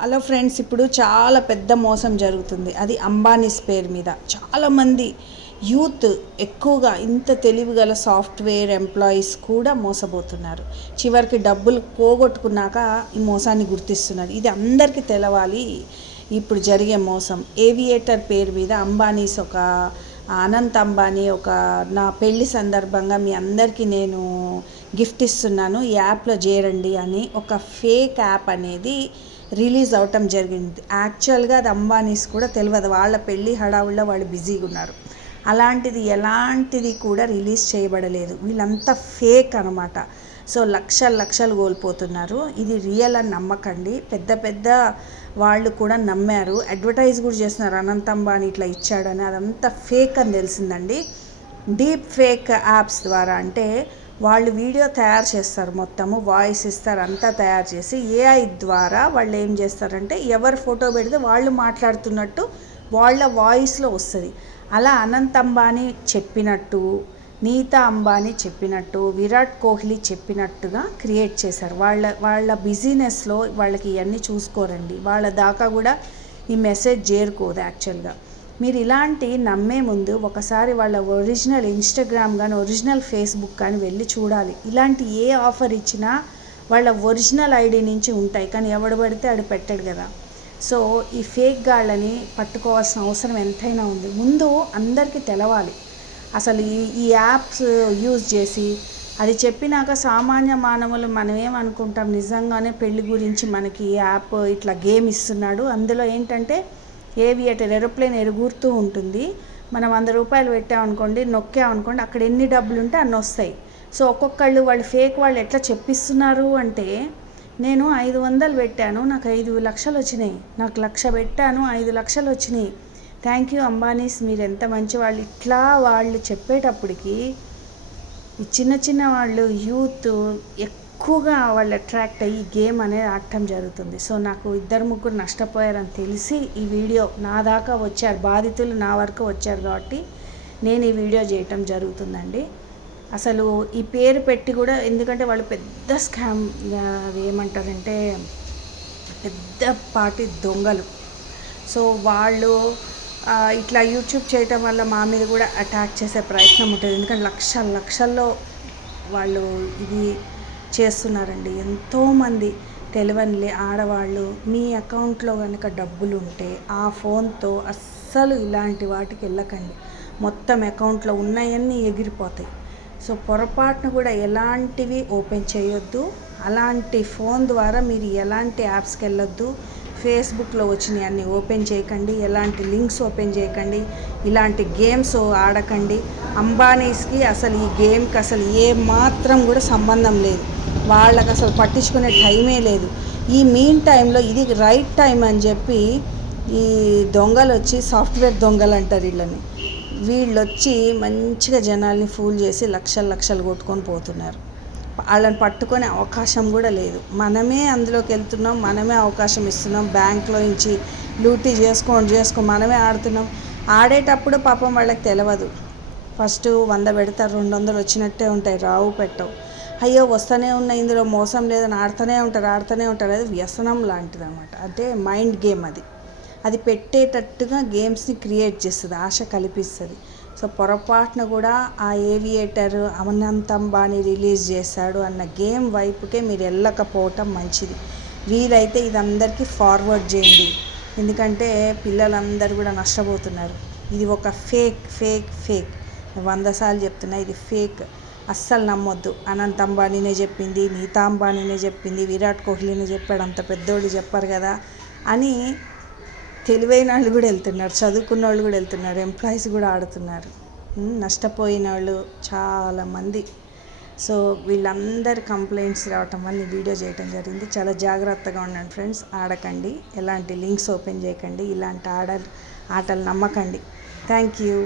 Hello friends, ఇప్పుడు చాలా పెద్ద మోసం జరుగుతుంది. అది అంబానీస్ పేరు మీద. చాలామంది యూత్ ఎక్కువగా ఇంత తెలివిగల సాఫ్ట్వేర్ ఎంప్లాయీస్ కూడా మోసపోతున్నారు. చివరికి డబ్బులు పోగొట్టుకున్నాక ఈ మోసాన్ని గుర్తిస్తున్నారు. ఇది అందరికీ తెలవాలి. ఇప్పుడు జరిగే మోసం ఏవియేటర్ పేరు మీద అంబానీస్ అనంత్ అంబానీ నా పెళ్లి సందర్భంగా మీ అందరికీ నేను గిఫ్ట్ ఇస్తున్నాను, ఈ యాప్లో చేరండి అని ఒక ఫేక్ యాప్ అనేది రిలీజ్ అవటం జరిగింది. యాక్చువల్గా అది అంబానీస్ కూడా తెలియదు. వాళ్ళ పెళ్ళి హడావుల్లో వాళ్ళు బిజీగా ఉన్నారు. అలాంటిది ఎలాంటిది కూడా రిలీజ్ చేయబడలేదు. వీళ్ళంతా ఫేక్ అనమాట. సో లక్షలు కోల్పోతున్నారు. ఇది రియల్ అని నమ్మకండి. పెద్ద వాళ్ళు కూడా నమ్మారు, అడ్వర్టైజ్ కూడా చేస్తున్నారు. అనంత్ అంబానీ ఇట్లా ఇచ్చాడని. అదంతా ఫేక్ అని తెలిసిందండి. డీప్ ఫేక్ యాప్స్ ద్వారా అంటే వాళ్ళు వీడియో తయారు చేస్తారు, మొత్తము వాయిస్ ఇస్తారు, అంతా తయారు చేసి ఏఐ ద్వారా వాళ్ళు ఏం చేస్తారంటే ఎవరు ఫోటో పెడితే వాళ్ళు మాట్లాడుతున్నట్టు వాళ్ళ వాయిస్లో వస్తుంది. అలా అనంత్ అంబానీ చెప్పినట్టు, నీతా అంబానీ చెప్పినట్టు, విరాట్ కోహ్లీ చెప్పినట్టుగా క్రియేట్ చేశారు. వాళ్ళ బిజినెస్లో వాళ్ళకి ఇవన్నీ చూసుకోరండి. వాళ్ళ దాకా కూడా ఈ మెసేజ్ చేరుకోదు. యాక్చువల్గా మీరు ఇలాంటి నమ్మే ముందు ఒకసారి వాళ్ళ ఒరిజినల్ ఇన్స్టాగ్రామ్ కానీ ఒరిజినల్ ఫేస్బుక్ కానీ వెళ్ళి చూడాలి. ఇలాంటి ఏ ఆఫర్ ఇచ్చినా వాళ్ళ ఒరిజినల్ ఐడి నుంచి ఉంటాయి, కానీ ఎవడు పడితే ఆడు పెట్టాడు కదా. సో ఈ ఫేక్ గాళ్ళని పట్టుకోవాల్సిన అవసరం ఎంతైనా ఉంది. ముందు అందరికీ తెలవాలి అసలు ఈ యాప్స్ యూజ్ చేసి. అది చెప్పినాక సామాన్య మానవులు మనం ఏమనుకుంటాం, నిజంగానే పెళ్లి గురించి మనకి ఈ యాప్ ఇట్లా గేమ్ ఇస్తున్నాడు. అందులో ఏంటంటే ఏవియేటర్ ఏరోప్లేన్ ఎగురుతూ ఉంటుంది. మనం 100 రూపాయలు పెట్టామనుకోండి, నొక్కామనుకోండి, అక్కడ ఎన్ని డబ్బులు ఉంటే అన్ని వస్తాయి. సో ఒక్కొక్కళ్ళు వాళ్ళు ఫేక్ వాళ్ళు ఎట్లా చెప్పిస్తున్నారు అంటే, నేను 500 పెట్టాను, నాకు 5 లక్షలు వచ్చినాయి, నాకు 1,00,000 పెట్టాను, 5 లక్షలు వచ్చినాయి, థ్యాంక్ యూ అంబానీస్, మీరు ఎంత మంచి వాళ్ళు. ఇట్లా వాళ్ళు చెప్పేటప్పటికి ఈ చిన్న వాళ్ళు యూత్ ఎక్కువగా వాళ్ళు అట్రాక్ట్ అయ్యి గేమ్ అనేది ఆడటం జరుగుతుంది. సో నాకు 2-3 నష్టపోయారని తెలిసి ఈ వీడియో నా దాకా వచ్చారు, బాధితులు నా వరకు వచ్చారు కాబట్టి నేను ఈ వీడియో చేయటం జరుగుతుందండి. అసలు ఈ పేరు పెట్టి కూడా, ఎందుకంటే వాళ్ళు పెద్ద స్కామ్, ఏమంటారంటే పెద్ద పార్టీ దొంగలు. సో వాళ్ళు ఇట్లా యూట్యూబ్ చేయటం వల్ల మా మీద కూడా అటాక్ చేసే ప్రయత్నం ఉంటుంది. ఎందుకంటే లక్షల్లో వాళ్ళు ఇది చేస్తున్నారండి. ఎంతోమంది తెలియని ఆడవాళ్ళు మీ అకౌంట్లో కనుక డబ్బులు ఉంటే ఆ ఫోన్తో అస్సలు ఇలాంటి వాటికి వెళ్ళకండి. మొత్తం అకౌంట్లో ఉన్నాయన్నీ ఎగిరిపోతాయి. సో పొరపాటును కూడా ఎలాంటివి ఓపెన్ చేయొద్దు. అలాంటి ఫోన్ ద్వారా మీరు ఎలాంటి యాప్స్కి వెళ్ళొద్దు. ఫేస్బుక్లో వచ్చినవి అన్నీ ఓపెన్ చేయకండి, ఎలాంటి లింక్స్ ఓపెన్ చేయకండి, ఇలాంటి గేమ్స్ ఆడకండి. అంబానీస్కి అసలు ఈ గేమ్కి అసలు ఏ మాత్రం కూడా సంబంధం లేదు. వాళ్ళకి అసలు పట్టించుకునే టైమే లేదు. ఈ మీన్ టైంలో ఇది రైట్ టైం అని చెప్పి ఈ దొంగలు వచ్చి, సాఫ్ట్వేర్ దొంగలు అంటారు వీళ్ళని, వీళ్ళు వచ్చి మంచిగా జనాల్ని ఫూల్ చేసి లక్షలు కొట్టుకొని పోతున్నారు. వాళ్ళని పట్టుకునే అవకాశం కూడా లేదు. మనమే అందులోకి వెళ్తున్నాం, మనమే అవకాశం ఇస్తున్నాం. బ్యాంక్లో నుంచి లూటీ చేసుకో మనమే ఆడుతున్నాం. ఆడేటప్పుడు పాపం వాళ్ళకి తెలియదు. ఫస్ట్ 100 పెడతారు, 200 వచ్చినట్టే ఉంటాయి, రావు పెట్టవు. అయ్యో వస్తూనే ఉన్నాయి, ఇందులో మోసం లేదని ఆడుతూనే ఉంటారు. అది వ్యసనం లాంటిది అనమాట. అంటే మైండ్ గేమ్. అది పెట్టేటట్టుగా గేమ్స్ని క్రియేట్ చేస్తుంది, ఆశ కల్పిస్తుంది. సో పొరపాటున కూడా ఆ ఏవియేటర్ అనంత్ అంబానీ రిలీజ్ చేశాడు అన్న గేమ్ వైపుకే మీరు వెళ్ళకపోవటం మంచిది. వీలైతే ఇది అందరికీ ఫార్వర్డ్ చేయండి, ఎందుకంటే పిల్లలందరూ కూడా నష్టపోతున్నారు. ఇది ఒక ఫేక్ 100 సార్లు చెప్తున్నా, ఇది ఫేక్. అస్సలు నమ్మొద్దు. అనంత్ అంబానీనే చెప్పింది, నీతా అంబానీనే చెప్పింది, విరాట్ కోహ్లీనే చెప్పాడు, అంత పెద్దోళ్ళు చెప్పారు కదా అని తెలివైన వాళ్ళు కూడా వెళ్తున్నారు, చదువుకున్న వాళ్ళు కూడా వెళ్తున్నారు, ఎంప్లాయీస్ కూడా ఆడుతున్నారు. నష్టపోయిన వాళ్ళు చాలామంది. సో వీళ్ళందరి కంప్లైంట్స్ రావటం వల్ల ఈ వీడియో చేయడం జరిగింది. చాలా జాగ్రత్తగా ఉండండి ఫ్రెండ్స్. ఆడకండి, ఎలాంటి లింక్స్ ఓపెన్ చేయకండి, ఇలాంటి ఆటలు నమ్మకండి. Thank you.